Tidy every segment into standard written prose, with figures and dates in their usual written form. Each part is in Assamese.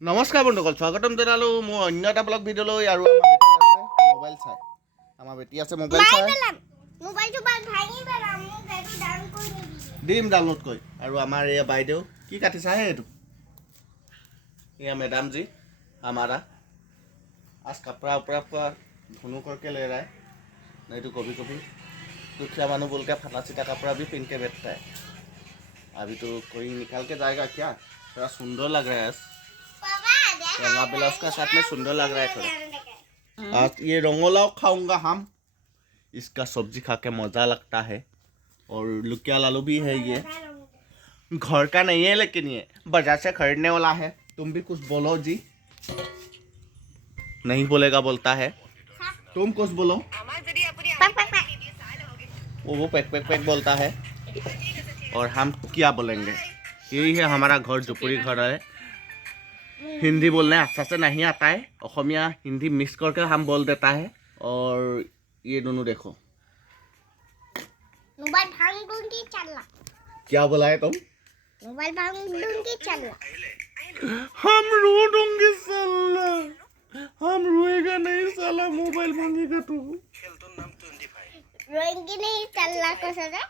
নমস্কাৰ বন্ধুসকল, স্বাগতম জনালোঁ মোৰ অন্য এটা ব্লগ ভিডিঅ'লৈ। আৰু আমাৰ বেটি আছে মোবাইল চাই দিম ডাউনলোড কৰি। আৰু আমাৰ এয়া বাইদেউ কি কাটিছাহে এইটো, এয়া मैडम जी हमारा आज कपड़ा उपड़ा पर धुनु करके ले रहा है, नहीं तो कभी कभी दुखिया मानो बोल के फटा सीटा कपड़ा भी पहन के बैठता है। अभी तो कोई निकाल के जाएगा क्या, थोड़ा सुंदर लग रहा है। रंगा ब्लाउज का साथ में सुंदर लग रहा है थोड़ा। आज ये रंगोलाव खाऊंगा हम, इसका सब्जी खा के मज़ा लगता है। और लुकिया लालू भी है, ये घर का नहीं है लेकिन ये बाजार से खरीदने वाला है। तुम भी कुछ बोलो जी। नहीं बोलेगा बोलता है, तुम कुछ बोलो। वो पैक पैक पैक बोलता है और हम क्या बोलेंगे। यही है हमारा घर, झोपड़ी घर है। हिंदी बोलने अच्छा से नहीं आता है, असमिया हिंदी मिक्स करके हम बोल देता है। और ये दोनों देखो मोबाइल भांग दूंगी चला। क्या बोला है तुम? मोबाइल भांग दूंगी चला। हम रो दूंगे साला, हम रोएगा नहीं साला, मोबाइल भांगेगा तू। रोएंगे नहीं चला को सजा।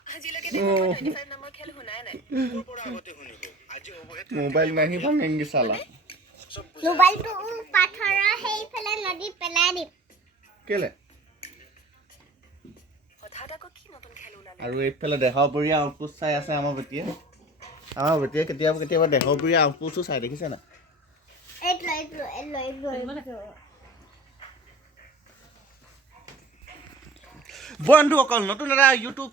मोबाइल नहीं भांगेंगे साला। मोबाइल तो पाथर है फले नदी पेला दी केले। আৰু এইফালে দেখাবৰীয়া আউটপোষ্ট চাই আছে আমাৰ বেটিয়ে। আমাৰ বেটিয়ে কেতিয়াবা কেতিয়াবা দেখাবৰীয়া আউটপোষ্টো চাই, দেখিছে না? বন্ধুসকল, নতুন এটা ইউটিউব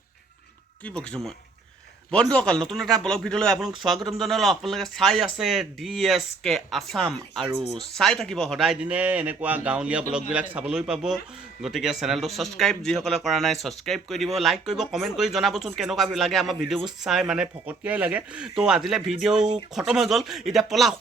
কি বকিছোঁ মই, বন্ধুসকল নতুন এটা ব্লগ ভিডিঅ'লৈ আপোনালোক স্বাগতম জনালোঁ। আপোনালোকে চাই আছে DSK আছাম, আৰু চাই থাকিব সদায় দিনে এনেকুৱা গাঁৱলীয়া ব্লগবিলাক চাবলৈ পাব। গতিকে চেনেলটো ছাবস্ক্ৰাইব যিসকলে কৰা নাই ছাবস্ক্ৰাইব কৰি দিব, লাইক কৰিব, কমেণ্ট কৰি জনাবচোন কেনেকুৱা লাগে আমাৰ ভিডিঅ'বোৰ চাই, মানে ফকতীয়াই লাগে। তো আজিলৈ ভিডিঅ' খতম হৈ গ'ল, এতিয়া পলাওক।